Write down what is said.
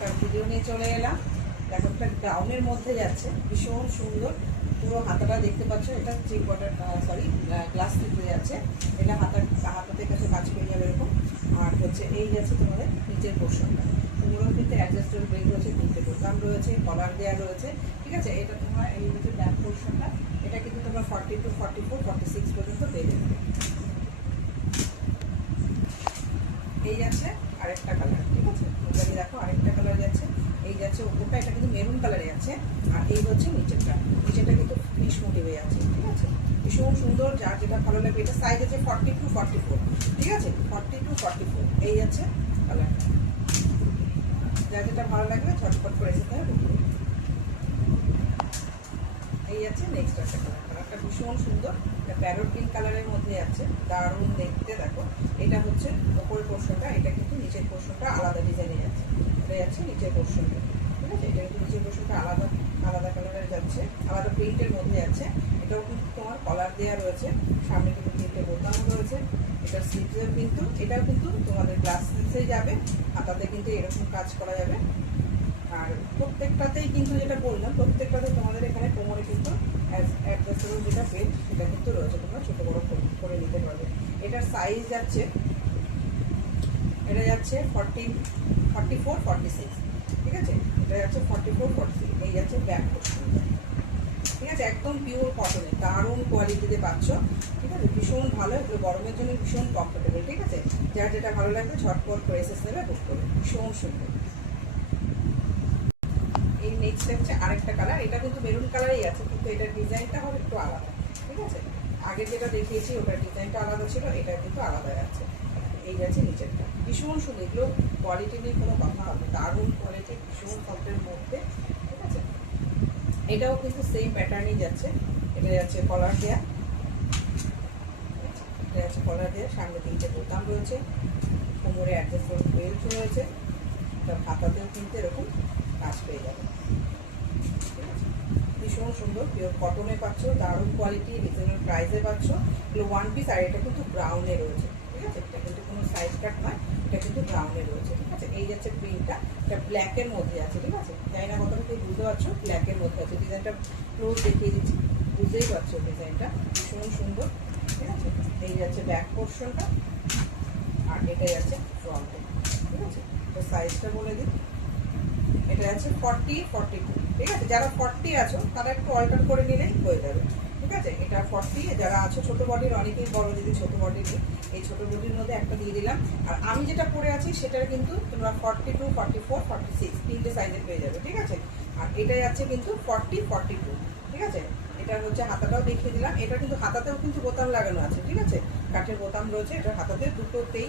একটা ভিডিও নিয়ে চলে এলাম। দেখো একটা গাউনের মধ্যে যাচ্ছে, ভীষণ সুন্দর। পুরো হাতাটা দেখতে পাচ্ছ, এটা থ্রি কোয়ার্টার গ্লাস দিতে যাচ্ছে। এটা হাতাতে কাছে কাজ পেয়ে যাবে এরকম। আর হচ্ছে এই যাচ্ছে তোমাদের নিচের পোর্শনটা, পুরো কিন্তু অ্যাডজাস্টেবল বেল্ট রয়েছে, তিনটে বোতাম রয়েছে, কলার দেওয়া রয়েছে। ঠিক আছে, এটা তোমার এই হচ্ছে ব্যাক পোর্শনটা। এটা কিন্তু তোমরা 40 to 44, 46 পর্যন্ত পেয়ে যাবে। এই যাচ্ছে আরেকটা কালার। ঠিক আছে, এবারে দেখো আরেকটা কালার যাচ্ছে। এই যাচ্ছে উপরটা, এটা কিন্তু মেরুন কালারে আছে। আর এই হচ্ছে নিচেরটা কিন্তু ফিশ মোটিভে আছে। ঠিক আছে, ভীষণ সুন্দর, যার যেটা ভালো লাগবে। এটা সাইজ আছে 40 to 44। ঠিক আছে, 40 to 44 এই যাচ্ছে কালার। যার যেটা ভালো লাগবে ঝটপট করে যেতে হবে। এই যাচ্ছে নেক্সট একটা কালার। কালারটা ভীষণ সুন্দর, এটা প্যারট গ্রিন কালারের মধ্যে আছে, দারুণ দেখতে। দেখো এটা হচ্ছে ওপরের পোর্শনটা, এটা কিন্তু নিচের পোর্শনটা আলাদা ডিজাইনে যাচ্ছে। এটা যাচ্ছে নিচের পোর্শনটা। ঠিক আছে, এটা কিন্তু নিচের পোর্শনটা আলাদা আলাদা কালারের যাচ্ছে, আলাদা প্রিন্টের মধ্যে যাচ্ছে। এটাও কিন্তু তোমার কলার দেওয়া রয়েছে, সামনে কিন্তু তিনটে বোতাম রয়েছে। এটার স্লিভসেও কিন্তু, এটাও কিন্তু তোমাদের গ্লাস স্লিভসে যাবে, হাতাতে কিন্তু এরকম কাজ করা যাবে। আর প্রত্যেকটাতেই কিন্তু যেটা বললাম, প্রত্যেকটাতে তোমাদের এখানে কোমরে কিন্তু অ্যাডজাস্টেবল যেটা বেল্ট সেটা কিন্তু রয়েছে, তোমরা ছোটো বড়ো করে নিতে পারবে। এটার সাইজ যাচ্ছে, এটা যাচ্ছে 44, 46। ঠিক আছে, এটা যাচ্ছে 44, 46। এই যাচ্ছে ব্যাক পোর্শন। ঠিক আছে, একদম পিওর কটনের, দারুণ কোয়ালিটিতে পাচ্ছ। ঠিক আছে, ভীষণ ভালো, এগুলো গরমের জন্য ভীষণ কমফোর্টেবল। ঠিক আছে, যার যেটা ভালো লাগবে ঝটপট করে এসে নেবে, বুক করে। ভীষণ সুন্দর। এই নেক্সট হচ্ছে আরেকটা কালার, এটা কিন্তু মেরুন কালারই আছে, কিন্তু এটার ডিজাইনটা হবে একটু আলাদা। ঠিক আছে, আগে যেটা দেখিয়েছি ওটার ডিজাইনটা আলাদা ছিল, এটা কিন্তু আলাদা আছে। এই আছে নিচেরটা, ভীষণ সুন্দর। এগুলো কোয়ালিটি নিয়ে কোনো কথা হবে, দারুণ কোয়ালিটি, ভীষণ সফটের মধ্যে। ঠিক আছে, এটাও কিন্তু সেম প্যাটার্নই যাচ্ছে। এটা যাচ্ছে কলার দেয়া, এটা যাচ্ছে কলার দেয়া, সামনে তিনটে বোতাম রয়েছে, কোমরে অ্যাডজাস্টেবল বেল্ট রয়েছে। তার হাতাতেও কিন্তু এরকম কাজ পেয়ে যাবে। ঠিক আছে, ভীষণ সুন্দর, পিওর কটনে পাচ্ছ, দারুণ কোয়ালিটি, রিজনেবল প্রাইসে পাচ্ছ। এগুলো ওয়ান পিস, আর এটা কিন্তু ব্রাউনে রয়েছে। ঠিক আছে, এটা কিন্তু কোনো সাইজ কাট নয়, এটা কিন্তু ব্রাউনে রয়েছে। ঠিক আছে, এই যাচ্ছে প্রিন্টটা, এটা ব্ল্যাকের মধ্যে আছে। ঠিক আছে, জানি না কতটা তুমি বুঝতে পারছো, ব্ল্যাকের মধ্যে আছে। ডিজাইনটা ক্লোজ দেখিয়ে দিচ্ছি, বুঝতেই পারছো ডিজাইনটা ভীষণ সুন্দর। ঠিক আছে, এই যাচ্ছে ব্যাক পোর্শনটা, আর এটা যাচ্ছে ফ্রন্টে। ঠিক আছে, তো সাইজটা বলে দিই, এটা আছে 40, 42। ঠিক আছে, যারা 40 আছো তারা একটু অল্টার করে নিলেই হয়ে যাবে। ঠিক আছে, এটা 40, যারা আছো ছোটো বডির, অনেকেই বড় দিদি ছোটো বডি নেই, এই ছোটো বডির মধ্যে একটা দিয়ে দিলাম। আর আমি যেটা পরে আছি সেটার কিন্তু তোমরা 42, 44, 46 তিনটে সাইজের পেয়ে যাবে। ঠিক আছে, আর এটা যাচ্ছে কিন্তু 40, 42। ঠিক আছে, এটা হচ্ছে হাতাটাও দেখিয়ে দিলাম, এটা কিন্তু হাতাতেও কিন্তু বোতাম লাগানো আছে। ঠিক আছে, কাঠের বোতাম রয়েছে, এটা হাতাতে দুটোতেই